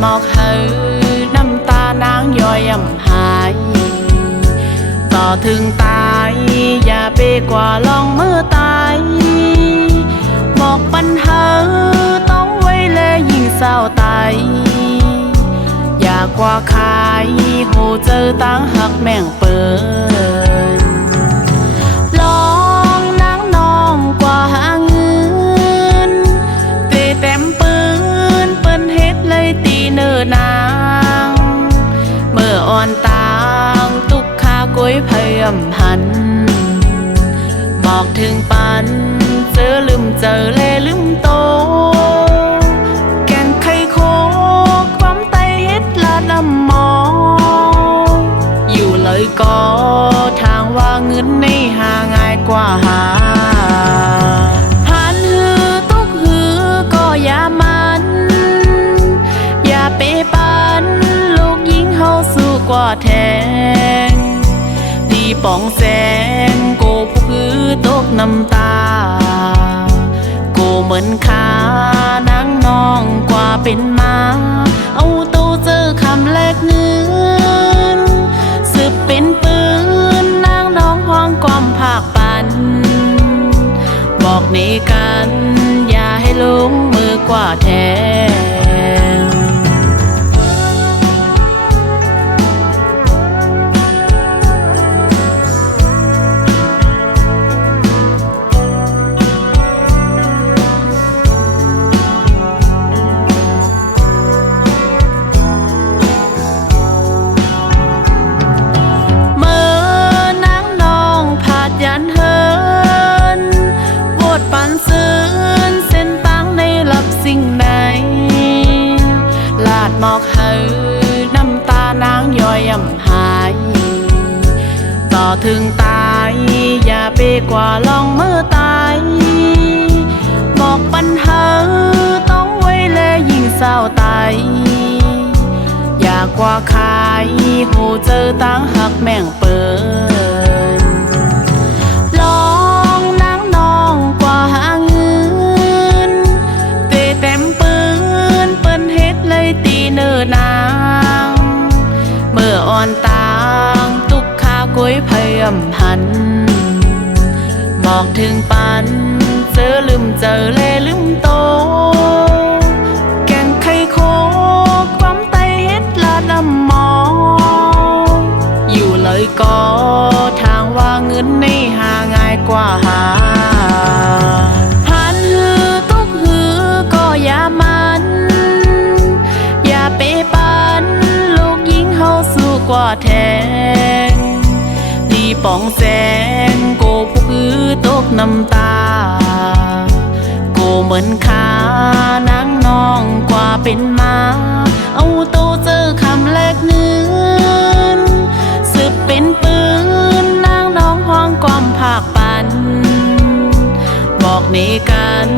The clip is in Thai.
หมอกเฮอน้ำตานางย้อยย่ำหายต่อถึงตายอย่าไปกว่าลองมือตายหมอกปัญหาต้องไว้แลยิ่งเศร้าตายอย่ากว่าขายหูเจอตั้งหักแม่งเปิดลองนั่งน้องกว่าหาเงินเตะเต็มปืนเปิ้นเฮ็ดเลยตีเนื้อนางเมื่ออ่อนตางตุกขาก้อยพยำหันหมอกถึงปันเจอลืมเจอเลลืมโตแกงไข่โคความไตเฮ็ดลาดำมองอยู่เลยก็ทางว่าเงินในหาง่ายกว่าหาหันหือตุกหือก็อย่ามันอย่าไปปันลูกยิงเฮาสู้กว่าแทงดีป่องแสงโกผู้หือตกน้ำตาโกเหมือนขานังน้องกว่าเป็นมาเอาตู้เจอคำแลกเงินสืบเป็นปืนนางน้องห้องความภาคปันบอกในกันอย่าให้ลงมือกว่าแทงปันซื้นเส้นตั้งในลับสิ่งใดลาดหมอกเฮอน้ำตานางย้อยย่ำหายต่อถึงตายอย่าไปกว่าลองมือตายหมอกปัญหาต้องไว้แลยิ่งเศร้าตายอย่ากว่าขายหูเจอตั้งหักแม่งเปิดลองนั่งน้องกว่าหาเงินเตะเต็มปืนเปิ้นเฮ็ดเลยตีเนื้อนางเมื่ออ่อนตางตุกขาก้อยพยำหันหมอกถึงปันเจอลืมเจอเลลืมโตแกงไข่โคความไตเฮ็ดลาดำมองอยู่เลยก็ทางว่าเงินในหาง่ายกว่าหาหันหือตุกหือก็อย่ามันอย่าไปปันลูกยิงเฮาสู้กว่าแทงดีป่องแสงโกผู้หือตกน้ำตาโกเหมือนขานังน้องกว่าเป็นมาเอาโตเจอคำแลกเงินสืบเป็นปืนนางน้องห้องความภาคปันบอกในกัน